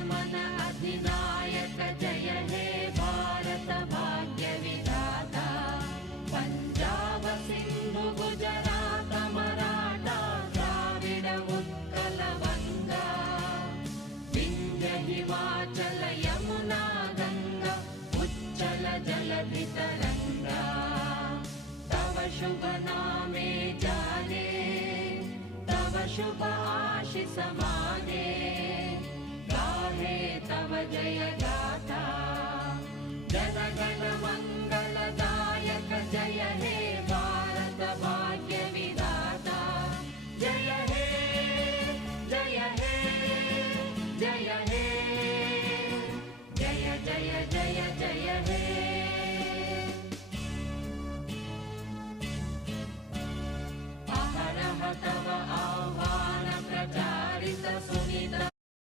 जनगणमन अधिनायक जय हे भारत भाग्य विधाता। पंजाब सिंधु गुजरात मराठा द्राविड उत्कल बंगा विंध्य हिमाचल यमुना गंगा उच्चल जलधि तरंगा। तव शुभ नामे जाने तव शुभ आशीष मा